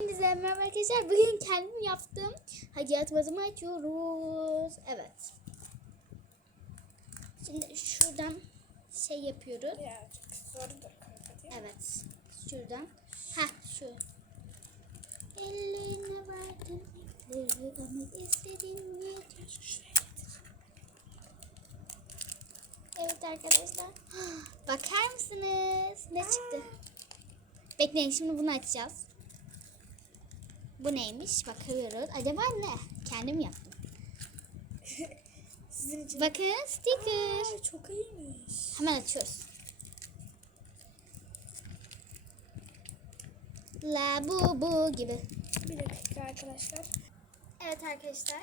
Hepinize merhaba arkadaşlar. Bugün kendim yaptım. Hayat bazımı açıyoruz. Evet. Şimdi şuradan şey yapıyoruz. Kanka değil mi? Evet. Şuradan. Ha şu. Eline verdim. Onu istediğin yeter. Şuraya getir. Evet arkadaşlar. Bakar mısınız? Ne çıktı? Bekleyin şimdi bunu açacağız. Bu neymiş? Bakıyoruz. Acaba ne? Kendim yaptım. Sizin için. Bakın sticker. Aa, çok iyiymiş. Hemen açıyoruz. La bu bu gibi. Bir dakika arkadaşlar. Evet arkadaşlar.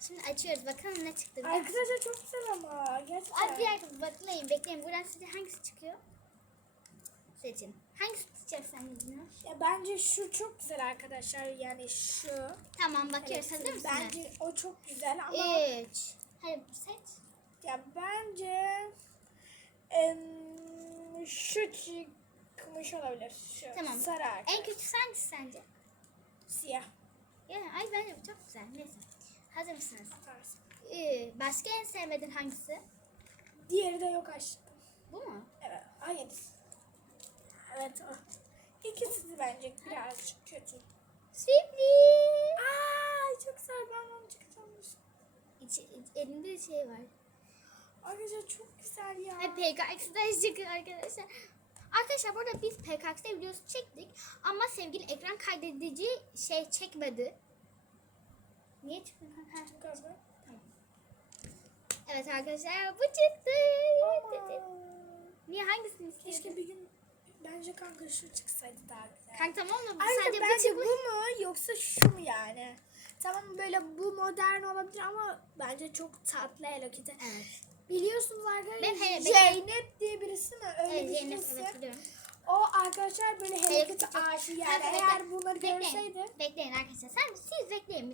Şimdi açıyoruz. Bakalım ne çıktı. Arkadaşlar çok güzel ama. Gerçekten. Abi bir dakika bekleyin bekleyin. Buradan size hangisi çıkıyor? Seçin. Hangisi tutacak sen Lina? Ya bence şu çok güzel arkadaşlar. Yani şu. Tamam bakıyoruz. Hazır mısınız? Bence o çok güzel ama. Üç. Hadi seç. Ya bence. em, şu çıkmış olabilir. Şu. Tamam. Sarı En arkadaşlar. kötüsü hangisi sence? Siyah. Yani ay bence bu çok güzel. Neyse. Hazır mısınız? Atarsın. Ee, başka en sevmediğin hangisi? Diğeri de yok aşkım. Bu mu? Evet. Hayır. Evet o. İkisi bence birazcık kötü. Sürpriz. Aa çok onu çıkartmışım. İçi, elinde şey var. Arkadaşlar çok güzel ya. Ve PKX'den çıkıyor arkadaşlar. Arkadaşlar burada biz PKX'de videosu çektik ama sevgili ekran kaydedici şey çekmedi. Niye çıkmıyor? Tamam. Evet arkadaşlar bu çıktı. Ama Niye hangisini istiyorsun? keşke bir gün bence kanka şu çıksaydı daha güzel. Kanka tamam mı? Bu sadece bu bence bu çıkmış. mu yoksa şu mu yani? Tamam böyle bu modern olabilir ama bence çok tatlı Hello Kitty. Evet. Biliyorsunuz arkadaşlar Ben Zeynep diye birisi mi? Öyle Evet, Zeynep evet biliyorum. O arkadaşlar böyle Hello Kitty aşığı yani. Kanka, Eğer bunları bekleyin. görseydi. Bekleyin arkadaşlar. Sen siz bekleyin bir